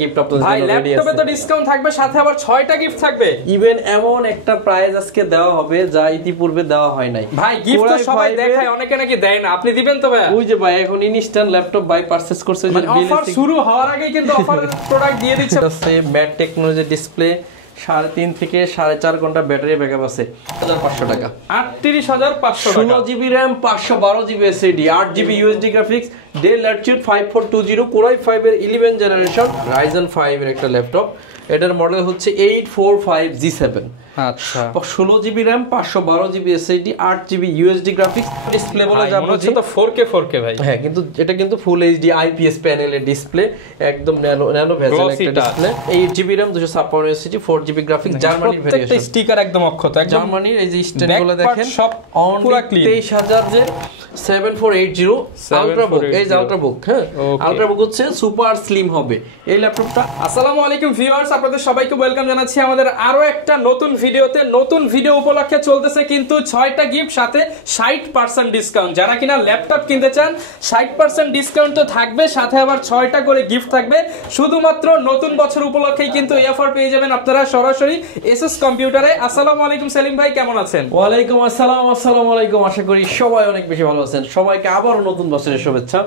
Gift আপনাদের জন্য ready আছে। ভাই ল্যাপটপে তো ডিসকাউন্ট থাকবে, সাথে আবার 6টা গিফট থাকবে। ইভেন এমন একটা প্রাইস আজকে দেওয়া হবে যা ইতিপূর্বে দেওয়া হয় নাই। ভাই গিফট তো সবাই দেখায়, অনেকে নাকি দেয় না, আপনি দিবেন তো ভাই? ওই যে ভাই এখন ইনস্ট্যান্ট ল্যাপটপ বাই পারচেজ করছে, যে অফার শুরু হওয়ার আগেই কিন্তু অফার প্রোডাক্ট দিয়ে দিচ্ছে। আছে ম্যাট টেকনোলজি ডিসপ্লে, 3.5 থেকে 4.5 ঘন্টা ব্যাটারি ব্যাকআপ আছে, 500 টাকা। 38,500 টাকা। 16GB RAM, 512GB SSD, 8GB USD graphics, Dell Latitude 5420, Core i5 এর 11 জেনারেশন, Ryzen 5 এর একটা ল্যাপটপ। এটার মডেল হচ্ছে 845G7। আচ্ছা, 16GB RAM, 512GB SSD, 8GB USD graphics, display বলা যায় মনে হচ্ছে তো 4K ভাই। হ্যাঁ, কিন্তু এটা কিন্তু ফুল এইচডি IPS প্যানেলের ডিসপ্লে, একদম ন্যানো ভেজেল একটা display. 8GB RAM, 256 SSD, 4GB graphics, জার্মানির ভেরিয়েশন। প্রত্যেকটা স্টিকার একদম অক্ষত, একদম জার্মানির। এই যে স্ট্যান্ডগুলো দেখেন সব পুরো ক্লিন। 23,000 7480 আলট্রাবুক। এই যে আলট্রাবুক, হ্যাঁ আলট্রাবুক হচ্ছে সুপার স্লিম হবে এই ল্যাপটপটা। আসসালামু আলাইকুম ভিউয়ার্স, আপনাদের সবাইকে ওয়েলকাম জানাচ্ছি আমাদের আরো একটা নতুন ভিডিওতে। নতুন ভিডিও উপলক্ষে চলতেছে কিন্তু 6টা গিফট, সাথে 60% ডিসকাউন্ট। যারা কিনা ল্যাপটপ কিনতে চান 60% ডিসকাউন্ট তো থাকবে, সাথে আবার 6টা করে গিফট থাকবে। শুধুমাত্র নতুন বছর উপলক্ষেই কিন্তু এই অফার পেয়ে যাবেন আপনারা সরাসরি এসএস কম্পিউটারে। আসসালামু আলাইকুম সেলিম ভাই, কেমন আছেন? ওয়ালাইকুম আসসালাম। আসসালামু আলাইকুম। আশা করি সবাই অনেক বেশি ভালো আছেন। সবাইকে আবারো নতুন বছরের শুভেচ্ছা।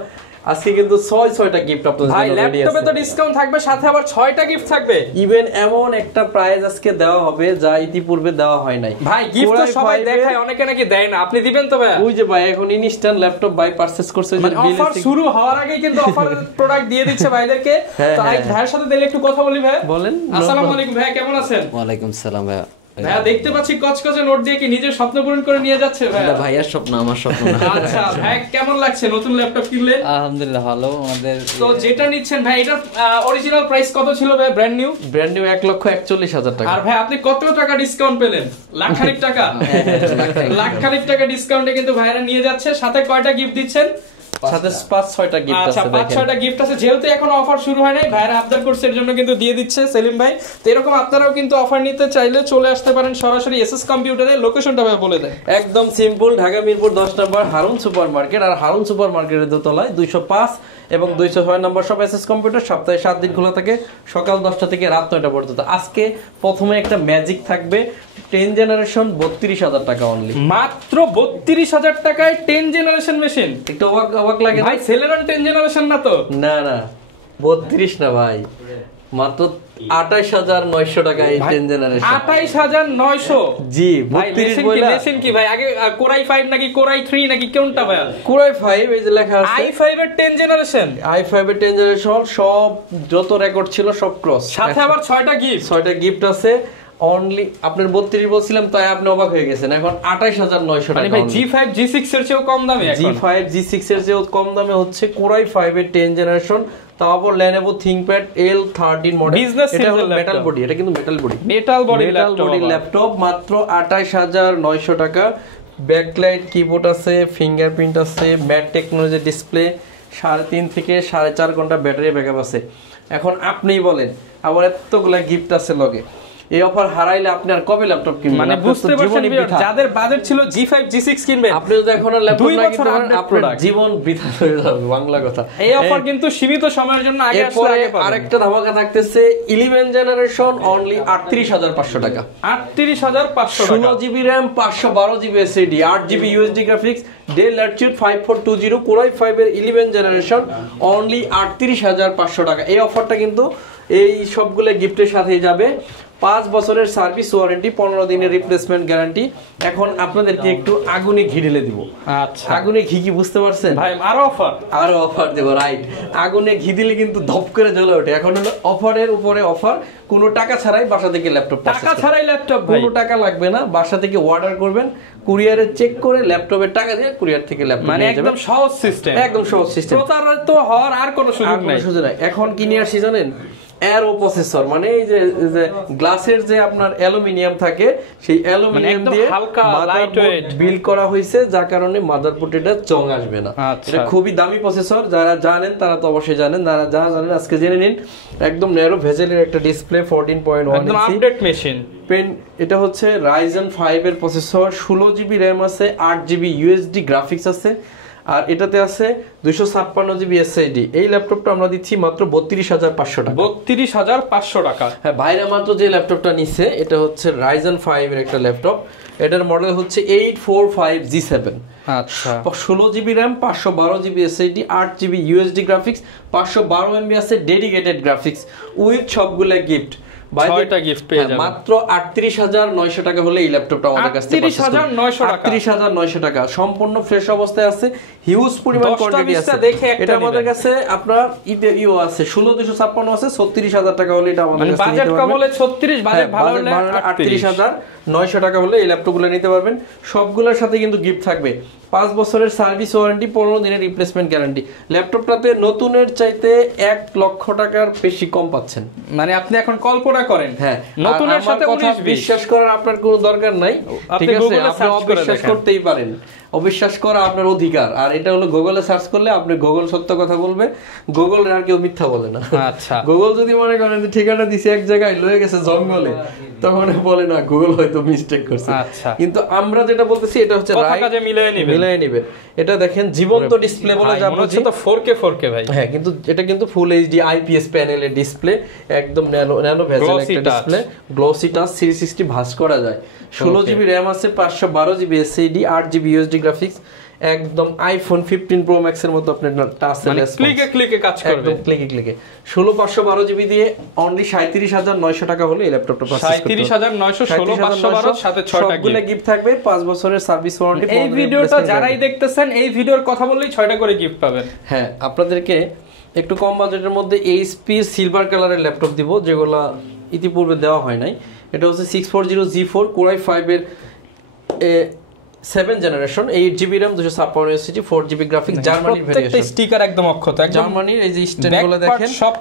আজকে কিন্তু 6টা গিফট আপনাদের জন্য রেডি আছে। ভাই ল্যাপটপে তো ডিসকাউন্ট থাকবে, সাথে আবার 6টা গিফট থাকবে। ইভেন এমন একটা প্রাইস আজকে দেওয়া হবে যা ইতিপূর্বে দেওয়া হয় নাই। ভাই গিফট তো সবাই দেখায়, অনেকে নাকি দেয় না, আপনি দিবেন তো ভাই? ওই যে ভাই এখন ইনস্ট্যান্ট ল্যাপটপ বাই পারচেজ করছে, যে অফার শুরু হওয়ার আগেই কিন্তু অফার প্রোডাক্ট দিয়ে দিচ্ছে ভাইদেরকে। তো আজ ভাইয়ের সাথে দিলে একটু কথা বলি। ভাই বলেন। আসসালামু আলাইকুম ভাই, কেমন আছেন? ওয়ালাইকুম সালাম ভাই। ভাইয়া দেখতে পাচ্ছি কচকচে নোট দিয়ে কি নিজের স্বপ্ন পূরণ করে নিয়ে যাচ্ছে ভাই? এটা ভাইয়ার স্বপ্ন, আমার স্বপ্ন না। আচ্ছা ভাই, কেমন লাগছে নতুন ল্যাপটপ কিনলেন? আলহামদুলিল্লাহ ভালো। আমাদের তো যেটা নিচ্ছেন ভাই, এটার অরিজিনাল প্রাইস কত ছিল ভাই? ব্র্যান্ড নিউ 1,41,000 টাকা। আর ভাই আপনি কত টাকা ডিসকাউন্ট পেলেন? লাখখানিক টাকা। লাখখানিক টাকা ডিসকাউন্টে কিন্তু ভাইরা নিয়ে যাচ্ছে। সাথে কয়টা গিফট দিচ্ছেন? সাথে 5-6টা গিফট আছে। আচ্ছা, 5-6টা গিফট আছে। যেহেতু এখন অফার শুরু হয় নাই, ভাইরা আবদার করছে, এর জন্য কিন্তু দিয়ে দিচ্ছে সেলিম ভাই। তো এরকম আপনারাও কিন্তু অফার নিতে চাইলে চলে আসতে পারেন সরাসরি এসএস কম্পিউটারে। লোকেশনটা ভাই বলে দেন। একদম সিম্পল, ঢাকা মিরপুর 10 নম্বর হারুন সুপার মার্কেট। আর হারুন সুপার মার্কেটের দোতলায় 205 এবং 206 নম্বর সব এসএস কম্পিউটার। সপ্তাহে 7 দিন খোলা থাকে, সকাল 10টা থেকে রাত 9টা পর্যন্ত। আজকে প্রথমে একটা ম্যাজিক থাকবে, 10 জেনারেশন 32,000 টাকা অনলি। মাত্র 32,000 টাকায় 10 জেনারেশন মেশিন। একটু অবাক লাগে ভাই, সেলেরন 10 জেনারেশন না তো? না না, 32 না ভাই, মাত্র 28,900 টাকায় 10 জেনারেশন। 28,900? জি, 32 বইলা। মেশিন কি ভাই? আগে Core i5 নাকি Core i3 নাকি কোনটা ভাই? Core i5 এই যে লেখা আছে, i5 এর 10 জেনারেশন। i5 এর 10 জেনারেশন, সব যত রেকর্ড ছিল সব ক্রস। সাথে আবার 6টা গিফট। 6টা গিফট আছে অনলি। আপনার 32 বলছিলাম তাই আপনি অবাক হয়ে গেছেন। এখন 28,900 টাকা। ভাই G5 G6 এর চেয়েও কম দামে এখন। G5 G6 এর চেয়েও কম দামে হচ্ছে Core i5 এর 10 জেনারেশন। তারপর Lenovo ThinkPad L13 মডেল। এটা হলো মেটাল বডি, এটা কিন্তু মেটাল বডি ল্যাপটপ। মাত্র 28,900 টাকা। ব্যাকলাইট কিবোর্ড আছে, ফিঙ্গারপ্রিন্ট আছে, ম্যাট টেকনোলজি ডিসপ্লে, 3.5 থেকে 4.5 ঘন্টা ব্যাটারি ব্যাকআপ আছে। এখন আপনিই বলেন, আবার এতগুলা গিফট আছে লগে, এই অফার হারাইলে আপনি আর কবে ল্যাপটপ কিনবেন? মানে বুঝতে পারছেন, যাদের বাজেট ছিল G5 G6 কিনবে, আপনি যদি এখন আর ল্যাপটপ না কিনতে পারেন, আপনার জীবন বৃথা হয়ে যাবে, বাংলা কথা। এই অফার কিন্তু সীমিত সময়ের জন্য, আগে আসলে আগে পাবেন। আরেকটা ধামাকা থাকতেছে, 11 জেনারেশন অনলি 38,500 টাকা। 38,500 টাকা। 16GB RAM, 512GB SSD, 8GB USD graphics, Dell Latitude 5420, Core i5 এর 11 জেনারেশন অনলি 38,500 টাকা। এই অফারটা কিন্তু এই সবগুলো গিফটের সাথেই যাবে। 5 বছরের সার্ভিস ওয়ারেন্টি, 15 দিনের রিপ্লেসমেন্ট গ্যারান্টি। এখন আপনাদেরকে একটু আগুনে ঘি ঢেলে দিব। আচ্ছা, আগুনে ঘি কি বুঝতে পারছেন ভাই? আরো অফার দেব, রাইট। আগুনে ঘি দিলে কিন্তু ধপ করে জ্বলে ওঠে। এখন হলো অফারের উপরে অফার। কোনো টাকা ছাড়াই বাসা থেকে ল্যাপটপ, টাকা ছাড়াই ল্যাপটপ, কোনো টাকা লাগবে না। বাসা থেকে অর্ডার করবেন, কুরিয়ারে চেক করে ল্যাপটপের টাকা দিয়ে কুরিয়ার থেকে ল্যাপটপ, মানে একদম সহজ সিস্টেম, একদম সহজ সিস্টেম। প্রতারিত হওয়ার আর কোনো সুযোগ নাই। এখন কি নিয়ে আসি জানেন? এরো প্রসেসর, মানে এই যে গ্লাসের যে আপনার অ্যালুমিনিয়াম থাকে, সেই অ্যালুমিনিয়াম দিয়ে হালকা লাইটওয়েট বিল্ড করা হয়েছে, যার কারণে মাদারবোর্ডে এটা জং আসবে না। এটা খুবই দামি প্রসেসর। যারা জানেন তারা তো অবশ্যই জানেন, যারা জানেন আজকে জেনে নিন। একদম ন্যারো ভেজেলের একটা ডিসপ্লে, 14.1 একদম আপডেট মেশিন। পেন, এটা হচ্ছে Ryzen 5 এর প্রসেসর, 16GB RAM আছে, 8GB USD গ্রাফিক্স আছে, আর এটাতে আছে 256 জিবি এসএসডি। এই ল্যাপটপটা আমরা দিচ্ছি মাত্র 32,500 টাকা। 32,500 টাকা। হ্যাঁ, ভাইরা মাত্র যে ল্যাপটপটা নিচ্ছে এটা হচ্ছে Ryzen 5 এর একটা ল্যাপটপ। এটার মডেল হচ্ছে 845G7। আচ্ছা, 16 GB RAM, 512 GB SSD, 8 GB USD graphics, 512 MB আছে ডেডিকেটেড গ্রাফিক্স উইথ সবগুলা গিফট। 6টা গিফট পেয়ে যাবেন। মাত্র 38,900 টাকা হলে এই ল্যাপটপটা আমাদের কাছে 38,900 টাকা। 38,900 টাকা সম্পূর্ণ ফ্রেশ অবস্থায় আছে, হিউজ পরিমাণ কোয়ান্টিটি আছে। দেখে একটা এটা আমাদের কাছে আপনার ইও আছে 16,256 আছে, 36,000 টাকা হলে এটা আমাদের কাছে বাজেট কম হলে 36, বাজেট ভালো হলে 38,900 টাকা হলে এই ল্যাপটপগুলো নিতে পারবেন। সবগুলোর সাথে কিন্তু গিফট থাকবে, 5 বছরের সার্ভিস ওয়ারেন্টি, 15 দিনের রিপ্লেসমেন্ট গ্যারান্টি। ল্যাপটপটাতে নতুনের চাইতে 1 লক্ষ টাকার বেশি কম পাচ্ছেন। মানে আপনি এখন কল্পনা করেন, হ্যাঁ, নতুনের সাথে 19 বিশ্বাস করার আপনার কোনো দরকার নাই, ঠিক আছে? গুগলে আপনি সার্চ করে অবিশ্বাস দেখেন। করতেই পারেন, অবিশ্বাস করা আপনার অধিকার। আর এটা হলো গুগলে সার্চ করলে আপনি গুগল সত্য কথা বলবে, গুগল আর কেউ মিথ্যা বলে না। আচ্ছা, গুগল যদি মনে করেন যে ঠিকানা দিছে এক জায়গায় লয়ে গেছে জঙ্গলে, তখন বলে না গুগল হয়তো মিস্টেক করছে। আচ্ছা, কিন্তু আমরা যেটা বলতেছি এটা হচ্ছে কথা কাজে মিলিয়ে নিবে। এটা দেখেন জীবন্ত ডিসপ্লে বলে যা বলছে তো 4K ভাই। হ্যাঁ, কিন্তু এটা কিন্তু ফুল এইচডি আইপিএস প্যানেলের ডিসপ্লে, একদম ন্যানো ভেজেল একটা ডিসপ্লে, গ্লসি টাচ, 360 ভাঁজ করা যায়। 16 জিবি র‍্যাম আছে, 512 GB SSD, 8 GB USD graphics, একদম আইফোন 15 প্রো ম্যাক্স এর মতো আপনার টাচ ক্লিকে কাজ করবে, একদম ক্লিকে 16/512 জিবি দিয়ে অনলি 37,900 টাকা হলে এই ল্যাপটপটা পাচ্ছেন। 37,900, 16/512 সাথে 6টা সবগুলো গিফট থাকবে, 5 বছরের সার্ভিস ওয়ারেন্টি। এই ভিডিওটা যারাই দেখতেছেন এই ভিডিওর কথা বললেই 6টা করে গিফট পাবেন। হ্যাঁ, আপনাদেরকে একটু কম বাজেটের মধ্যে এইচপি সিলভার কালারের ল্যাপটপ দিব, যেগুলো ইতিপূর্বে দেওয়া হয় নাই। এটা হচ্ছে 640G4 Core i5 এর 7 generation, 8 GB RAM, 256 SSD, 4 GB graphics, জার্মানির ভেরিয়েশন। প্রত্যেকটা স্টিকার একদম অক্ষত, একদম জার্মানির। এই যে স্ট্যান্ডগুলো দেখেন, সব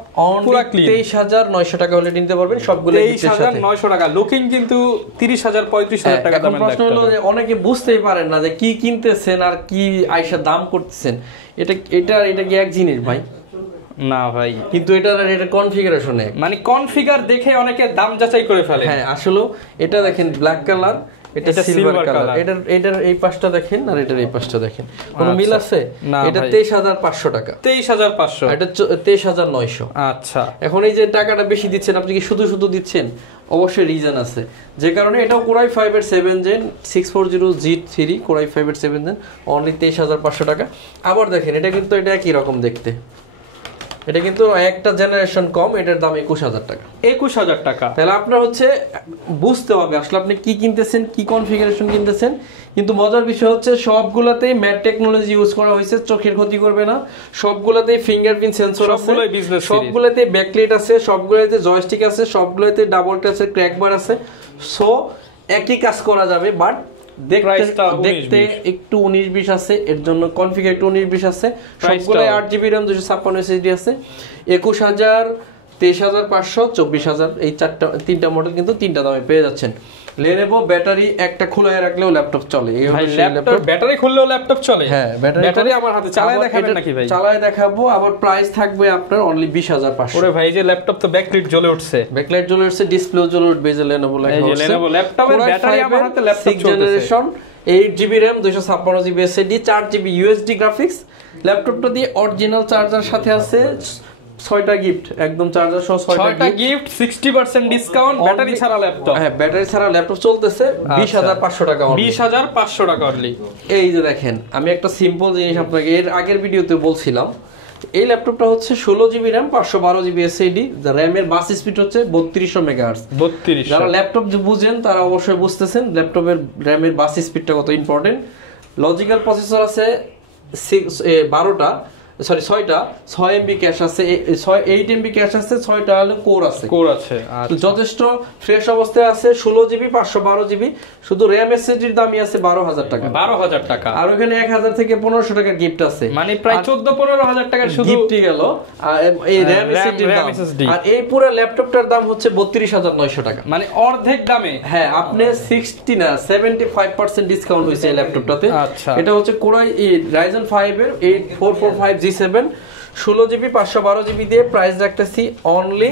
পুরো ক্লিন। 23,900 টাকা হলে নিতে পারবেন সবগুলো গিফটের সাথে। 23,900 টাকা, লুকিং কিন্তু 30,000 35,000 টাকা দামের। প্রশ্ন হলো যে অনেকে বুঝতেই পারেন না যে কি কিনতেছেন আর কি আইসা দাম করতেছেন। এটা কি এক জিনিস ভাই? না ভাই, কিন্তু এটা কনফিগারেশন মানে কনফিগার দেখে অনেকে দাম যাচাই করে ফেলে। হ্যাঁ, আসলে এটা দেখেন ব্ল্যাক কালার, এটা সিলভার কালার। এটার এই পাশটা দেখেন আর এটার এই পাশটা দেখেন, কোনো মিল আছে? এটা 23,500 টাকা। 23,500, এটা 23,900। আচ্ছা, এখন এই যে টাকাটা বেশি দিচ্ছেন, আপনি কি শুধু দিচ্ছেন? অবশ্যই রিজন আছে, যে কারণে এটাও Core i5 এর 7 জেন 640G3 Core i5 এর 7 জেন অনলি 23,500 টাকা। আবার দেখেন এটা কিন্তু এটা একই রকম দেখতে, এটা কিন্তু একটা জেনারেশন কম, এটার দাম 21,000 টাকা। 21,000 টাকা। তাহলে আপনার হচ্ছে বুঝতে হবে আসলে আপনি কি কিনতেছেন, কি কনফিগারেশন কিনতেছেন। কিন্তু মজার বিষয় হচ্ছে সবগুলাতেই ম্যাট টেকনোলজি ইউজ করা হয়েছে, চোখের ক্ষতি করবে না। সবগুলাতেই ফিঙ্গারপ্রিন্ট সেন্সর আছে, সবগুলাতে ব্যাকলাইট আছে, সবগুলাতে জয়স্টিক আছে, সবগুলাতে ডাবল টাচের ক্র্যাকবার আছে। সো একই কাজ করা যাবে, বাট দেখতে একটু 19-20 আছে, এর জন্য কনফিগার একটু 19-20 আছে। সবগুলো 8 জিবি RAM, 256 এসএসডি আছে। 21,000, 23,500, 24,000 এই তিনটা মডেল কিন্তু তিনটা দামে পেয়ে যাচ্ছেন। Lenovo ব্যাটারি একটা খোলায় রাখলেও ল্যাপটপ চলে। এই হলো সেই ল্যাপটপ, ব্যাটারি খুললেও ল্যাপটপ চলে। হ্যাঁ, ব্যাটারি আমার হাতে চালায় দেখাবেন নাকি ভাই? চালায় দেখাবো। আবার প্রাইস থাকবে আপনার অনলি 20,500। ওরে ভাই, যে ল্যাপটপ তো ব্যাকলাইট জ্বলে উঠছে, ব্যাকলাইট জ্বলে উঠছে, ডিসপ্লেও জ্বলে উঠবে। যে Lenovo লেখা আছে, এই যে Lenovo ল্যাপটপের ব্যাটারি আমার হাতে, laptop 6 generation, 8 GB RAM, 256 GB SSD, 4 GB USD graphics. ল্যাপটপটা দিয়ে অরিজিনাল চার্জার সাথে আছে, 6টা গিফট, একদম চার্জার সহ 6টা গিফট, 60% ডিসকাউন্ট, ব্যাটারি ছাড়া ল্যাপটপ। হ্যাঁ, ব্যাটারি ছাড়া ল্যাপটপ চলতেছে 20,500 টাকা। 20,500 টাকা অনলি। এই যে দেখেন, আমি একটা সিম্পল জিনিস আপনাকে এর আগের ভিডিওতে বলছিলাম। এই ল্যাপটপটা হচ্ছে 16 জিবি RAM, 512 জিবি এসএসডি, র্যামের বাস স্পিড হচ্ছে 3200 মেগাহার্টজ। 3200। যারা ল্যাপটপ বুঝেন তারা অবশ্যই বুঝতেছেন ল্যাপটপের র্যামের বাস স্পিডটা কত ইম্পর্টেন্ট। লজিক্যাল প্রসেসর আছে 6টা 6 এমবি ক্যাশ আছে, 8 এমবি ক্যাশ আছে, 6টা হলো কোর আছে। যথেষ্ট ফ্রেশ অবস্থায় আছে। 16 জিবি, 512 জিবি, শুধু র্যাম এসএসডির দামই আছে 12,000 টাকা। 12,000 টাকা। আর ওখানে 1,000 থেকে 1,500 টাকা গিফট আছে, মানে প্রায় 14-15,000 টাকার শুধু গিফটই গেল। আর এই র্যাম এসএসডির দাম, আর এই পুরো ল্যাপটপটার দাম হচ্ছে 32,900 টাকা, মানে অর্ধেক দামে। হ্যাঁ, আপনি 60 না 75% ডিসকাউন্ট হইছে এই ল্যাপটপটাতে। এটা হচ্ছে Core Ryzen 5 এর 8445G7, 16 জিবি, 512 জিবি দিয়ে প্রাইস রাখতেছি অনলি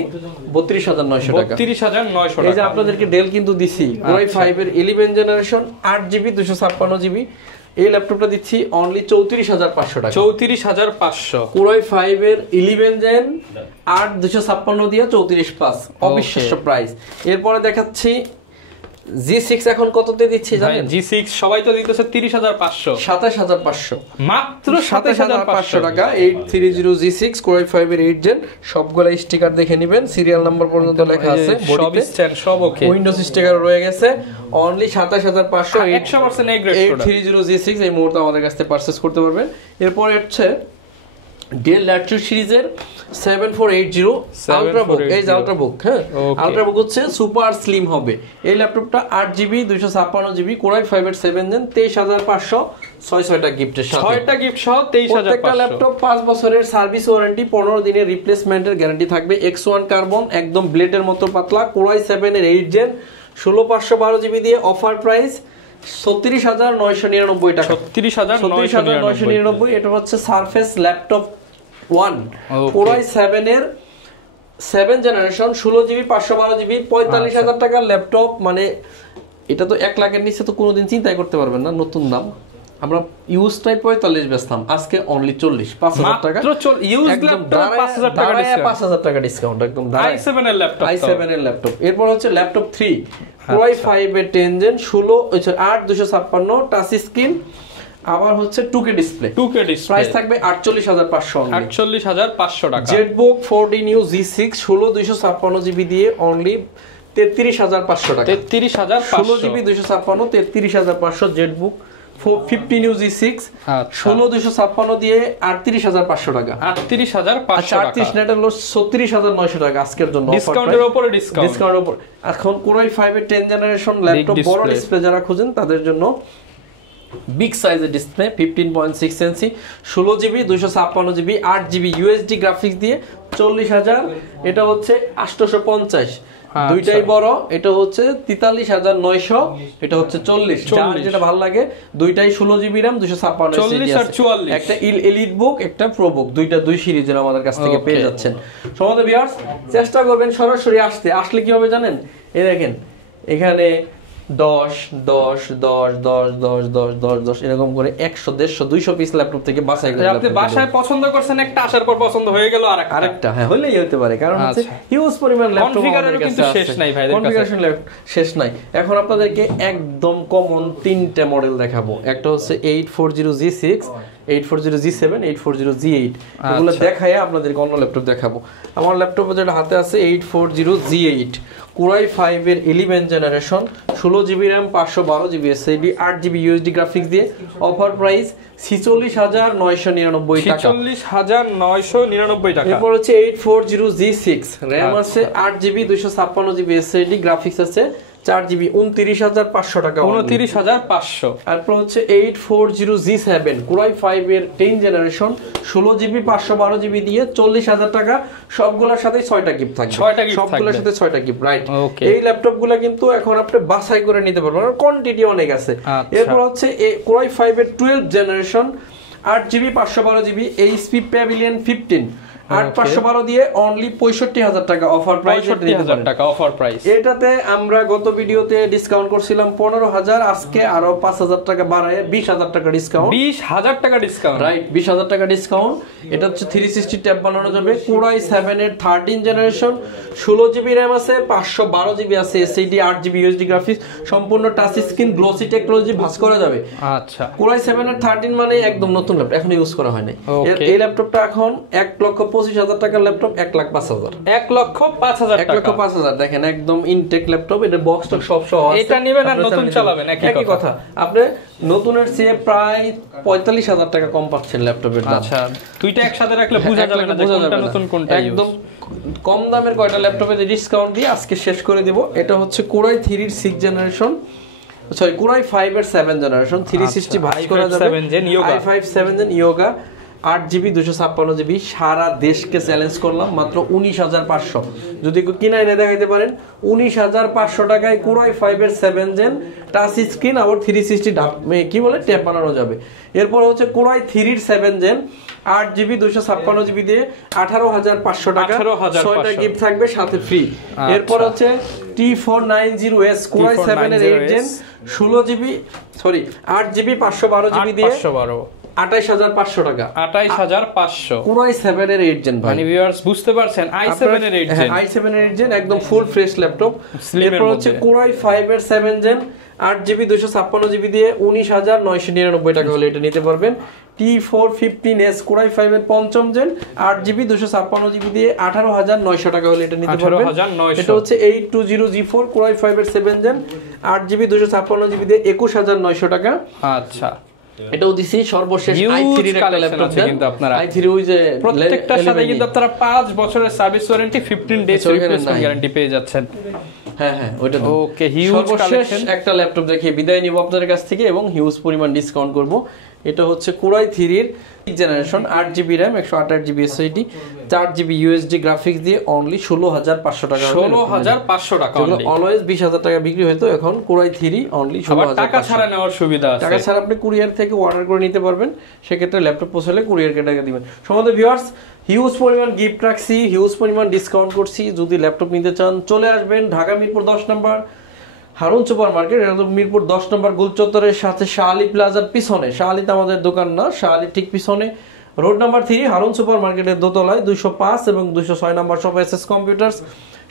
32,900 টাকা। 32,900 টাকা। এই যে আপনাদেরকে ডেল কিন্তু দিছি Core i5 এর 11 জেনারেশন, 8 জিবি, 256 জিবি, এই ল্যাপটপটা দিচ্ছি অনলি 34,500 টাকা। 34,500 Core i5 এর 11 জেন 8256 দিয়ে 34,500 অবিশ্বাস্য প্রাইস। এরপরে দেখাচ্ছি G6 এখন কততে দিচ্ছি জানেন? G6 সবাই তো দিতেছে 30,500, 27,500 মাত্র 27,500 টাকা। 830 G6 Core i5 এর 8 জেন, সবগুলা স্টিকার দেখে নেবেন, সিরিয়াল নাম্বার পর্যন্ত লেখা আছে, সব বডিতে স্ট্যান্ড সব ওকে, উইন্ডোজ স্টিকার রয়ে গেছে। Only 27,500 100% A grade product. 830 G6 এই মুহূর্তে আমাদের কাছ থেকে পারচেজ করতে পারবেন। এরপর হচ্ছে ডেল ল্যাটিটিউড সিরিজের 7480 আলট্রাবুক। এই যে আলট্রাবুক, হ্যাঁ আলট্রাবুক হচ্ছে সুপার স্লিম হবে। এই ল্যাপটপটা 8GB 256GB Core i5 এর 7 জেন, 23,500, 6টা গিফটের সাথে, 6টা গিফট সহ 23,500। প্রত্যেকটা ল্যাপটপ 5 বছরের সার্ভিস ওয়ারেন্টি, 15 দিনের রিপ্লেসমেন্টের গ্যারান্টি থাকবে। X1 কার্বন, একদম ব্লেডের মতো পাতলা। Core i7 এর 8 জেন, 16,512GB দিয়ে অফার প্রাইস 36,999 টাকা। 36,999। এটা হচ্ছে সারফেস ল্যাপটপ 1 Core i7 এর 7 জেনারেশন, 16GB 512GB, 45,000 টাকার ল্যাপটপ। মানে এটা তো 1 লাখের নিচে তো কোনোদিন চিন্তাই করতে পারবেন না। নতুন দাম আমরা ইউজটাই 45 বেচতাম, আজকে অনলি 40, 5,000 টাকা মাত্র। ইউজ ল্যাপটপ 5,000 টাকা ডিসকাউন্ট, 5,000 টাকা ডিসকাউন্ট একদম। i7 এর ল্যাপটপ, i7 এর ল্যাপটপ। এরপর হচ্ছে ল্যাপটপ 3 Core i5 এর 10 জেন, 8,256 টাচ স্ক্রিন, আবার হচ্ছে 2K ডিসপ্লে। প্রাইস থাকবে 48,500, 48,500 টাকা। Jetbook 4D new G6 16,256GB দিয়ে অনলি 33,500 টাকা। 33,500, 16GB 256, 33,500 জেটবুক 50 নিউ G6 16,256 দিয়ে 38,500 টাকা। 38,500 টাকা। 38 নেটের লস 36,900 টাকা আজকের জন্য, ডিসকাউন্টের উপরে ডিসকাউন্ট, ডিসকাউন্টের উপর। এখন Core i5 এর 10 জেনারেশন ল্যাপটপ বড় ডিসপ্লে যারা খুঁজেন তাদের জন্য বিগ সাইজের ডিসপ্লে 15.6 ইঞ্চি, 16GB 256GB 8GB USD graphics দিয়ে 40,000। এটা হচ্ছে 850, দুইটাই বড়। এটা হচ্ছে 43,900, এটা হচ্ছে 40। যার যেটা ভালো লাগে, দুইটাই 16GB RAM 256, 40 আর 44। একটা এলিট বুক, একটা প্রো বুক, দুই সিরিজের আমাদের কাছ থেকে পেয়ে যাচ্ছেন। সম্মানিত ভিউয়ার্স, চেষ্টা করবেন সরাসরি আসতে। আসলে কি হবে জানেন? এই দেখেন এখানে 10 10 10 10 10 10 10 10 এরকম করে 100 150 200 পিস ল্যাপটপ থেকে বাছাই করে আপনি বাসায় পছন্দ করছেন একটা, আসার পর পছন্দ হয়ে গেল আরেকটা। হ্যাঁ, হলেই হতে পারে, কারণ হচ্ছে হিউজ পরিমাণ ল্যাপটপ কনফিগারের কিন্তু শেষ নাই ভাইদের কাছে, কনফিগারেশন শেষ নাই। এখন আপনাদেরকে একদম কমন তিনটা মডেল দেখাবো। একটা হচ্ছে 840 G6, 840 G7, 840 G8। এগুলো দেখায় আপনাদেরকে অন্য ল্যাপটপ দেখাবো। আমার ল্যাপটপে যেটা হাতে আছে 840 G8 Core i5 এর 11 generation, 16GB RAM 512GB SSD 8GB USD graphics দিয়ে অফার প্রাইস 46,999 টাকা। 46,999 টাকা। এরপর হচ্ছে 840 G6 RAM আছে 8GB 256GB SSD গ্রাফিক্স আছে 4GB 29,500 টাকা। 29,500। তারপর হচ্ছে 840 G7 Core i5 এর 10 জেনারেশন, 16GB 512GB দিয়ে 40,000 টাকা। সবগুলোর সাথে 6টা গিফট থাকবে, 6টা গিফট সবগুলোর সাথে 6টা গিফট, রাইট। ওকে। এই ল্যাপটপগুলো কিন্তু এখন আপনি বাছাই করে নিতে পারবেন, কোয়ান্টিটি অনেক আছে। এরপর হচ্ছে Core i5 এর 12 generation, 8GB 512GB HP Pavilion 15 8,512 দিয়ে অনলি 65,000 টাকা অফার প্রাইস। 65,000 টাকা অফার প্রাইস। এটাতে আমরা গত ভিডিওতে ডিসকাউন্ট করছিলাম 15,000, আজকে আরো 5,000 টাকা বাড়ায় 20,000 টাকা ডিসকাউন্ট। 20,000 টাকা ডিসকাউন্ট, রাইট, 20,000 টাকা ডিসকাউন্ট। এটা হচ্ছে 360 ট্যাব বানানো যাবে। Core i7 এর 13 জেনারেশন, 16GB RAM আছে, 512GB আছে SSD, 8GB USD গ্রাফিক্স, সম্পূর্ণ টাচ স্ক্রিন, গ্লোসি টেকনোলজি, ভাঁজ করা যাবে। আচ্ছা, Core i7 এর 13 মানে একদম নতুন ল্যাপটপ, এখন ইউজ করা হয় না। এই ল্যাপটপটা এখন 1,25,000 টাকার ল্যাপটপ, 1,05,000, 1,05,000 টাকা, 1,05,000। দেখেন একদম ইনটেক ল্যাপটপ, এটা বক্স টক সব সহ আছে। এটা নেবেন আর নতুন চালাবেন, একই কথা। আপনি নতুনের চেয়ে প্রায় 45,000 টাকা কম পাচ্ছেন ল্যাপটপের দাম। আচ্ছা, দুইটা একসাথে রাখলে বোঝা যাবে না কোনটা নতুন কোনটা একদম কম দামের কয়টা ল্যাপটপে ডিসকাউন্ট দিয়ে আজকে শেষ করে দেব। এটা হচ্ছে Core i3 এর 6 জেনারেশন, সরি Core i5 এর 7 জেনারেশন, 360 ভাঁজ করা যাবে, i5 7 gen yoga 8GB 256GB সারা দেশকে চ্যালেঞ্জ করলাম মাত্র 19,500। যদি কেউ কিনা এনে দেখাইতে পারেন 19,500 টাকায় Core i5 এর 7 জেন টাচ স্ক্রিন আবার 360 কি বলে ট্যাব বানানো যাবে। এরপর হচ্ছে Core i3 এর 7 জেন 8GB 256GB দিয়ে 18,500 টাকা, 6টা গিফট থাকবে সাথে ফ্রি। এরপর হচ্ছে T490S Core i7 এর 8 জেন 16GB 8GB 512GB দিয়ে 28,500 টাকা, 28,500 Core i7 এর 8 জেন। মানে ভিউয়ার্স বুঝতে পারছেন i7 এর 8 জেন, i7 এর 8 জেন একদম ফুল ফ্রেশ ল্যাপটপ। এরপর হচ্ছে Core i5 এর 7 জেন 8GB 256GB দিয়ে 19,999 টাকা হলে এটা নিতে পারবেন। T415S Core i5 এর 5ম জেন 8GB 256GB দিয়ে 18,900 টাকা হলে এটা নিতে পারবেন। এটা হচ্ছে 820G4 Core i5 এর 7 জেন 8GB 256GB দিয়ে 21,900 টাকা। আচ্ছা, এটাও দিছি সর্বশেষ i3 এর একটা ল্যাপটপ কিন্তু আপনারা i3 ওই যে প্রত্যেকটার সাথে কিন্তু আপনারা 5 বছরের service warranty 15 days replacement guarantee পেয়ে যাচ্ছেন। হ্যাঁ ওইটা তো ওকে, হিউজ কালেকশন। একটা ল্যাপটপ দেখিয়ে বিদায় নিব আপনাদের কাছ থেকে এবং হিউজ পরিমাণ ডিসকাউন্ট করব। এটা হচ্ছে Core i3 এর generation 8GB RAM 128GB SSD 4GB USD graphics দিয়ে অনলি 16,500 টাকা, 16,500 টাকা। অলওয়েজ 20,000 টাকা বিক্রি হতো, এখন Core i3 অনলি 16,500 টাকা ছাড়া নেওয়ার সুবিধা আছে। টাকা ছাড়া আপনি কুরিয়ার থেকে অর্ডার করে নিতে পারবেন, সেক্ষেত্রে ল্যাপটপ পৌঁছালে কুরিয়ারকে টাকা দিবেন। সম্মানিত ভিউয়ার্স, হিউজ পরিমাণ গিফট রাখছি, হিউজ পরিমাণ ডিসকাউন্ট করছি। যদি ল্যাপটপ নিতে চান চলে আসবেন ঢাকা মিরপুর 10 নম্বর হারুন সুপার মার্কেট, মিরপুর 10 নম্বর গোল চত্বরের সাথে শাহালি প্লাজার পিছনে, শাহালিতে আমাদের দোকান না, শাহালি ঠিক পিছনে রোড নাম্বার 3 হারুন সুপার মার্কেটের দোতলায় 205 এবং 206 নম্বর শপ এসএস কম্পিউটার্স।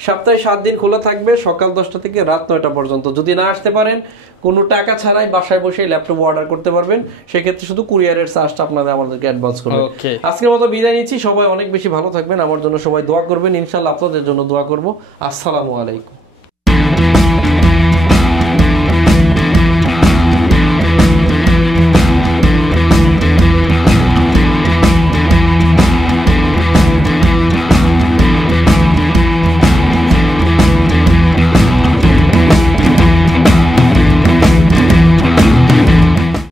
সপ্তাহে 7 দিন খোলা থাকবে, সকাল 10টা থেকে রাত 9টা পর্যন্ত। যদি না আসতে পারেন কোনো টাকা ছাড়াই বাসায় বসে ল্যাপটপ অর্ডার করতে পারবেন, সেক্ষেত্রে শুধু কুরিয়ারের চার্জটা আপনাদের আমাদেরকে অ্যাডভান্স করবেন। আজকের মতো বিদায় নিচ্ছি, সবাই অনেক বেশি ভালো থাকবেন, আমার জন্য সবাই দোয়া করবেন, ইনশাআল্লাহ আপনাদের জন্য দোয়া করব। আসসালামু আলাইকুম।